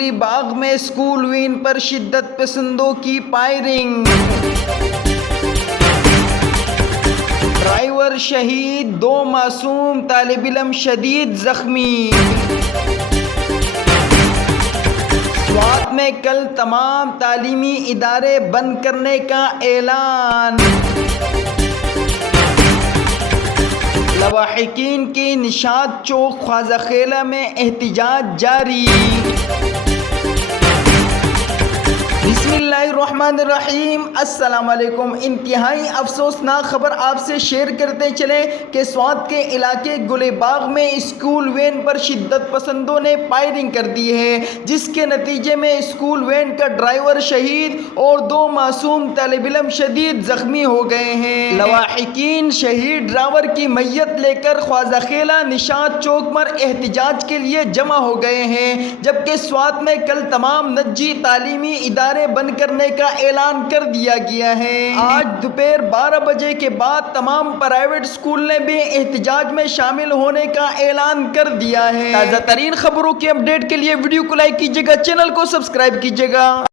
گلی باغ میں school when پر شدت پسندوں کی فائرنگ ڈرائیور شہید، دو معصوم طالب علم شدید زخمی۔ سوات میں کل تمام تعلیمی ادارے بند کرنے کا اعلان۔ لواحقین کی نشاد چوک خواجہ خیلہ میں احتجاج جاری۔ الرحمن الرحیم۔ السلام علیکم۔ انتہائی افسوسناک خبر آپ سے شیئر کرتے چلیں کہ سوات کے علاقے گلے باغ میں اسکول وین پر شدت پسندوں نے فائرنگ کر دی ہے، جس کے نتیجے میں اسکول وین کا ڈرائیور شہید اور دو معصوم طالب علم شدید زخمی ہو گئے ہیں۔ لواحقین شہید ڈرائیور کی میت لے کر خواجہ خیلہ نشاد چوک پر احتجاج کے لیے جمع ہو گئے ہیں، جبکہ سوات میں کل تمام نجی تعلیمی ادارے بند کرنے کا اعلان کر دیا گیا ہے۔ آج دوپہر بارہ بجے کے بعد تمام پرائیویٹ اسکول نے بھی احتجاج میں شامل ہونے کا اعلان کر دیا ہے۔ تازہ ترین خبروں کی اپڈیٹ کے لیے ویڈیو کو لائک کیجیے گا، چینل کو سبسکرائب کیجیے گا۔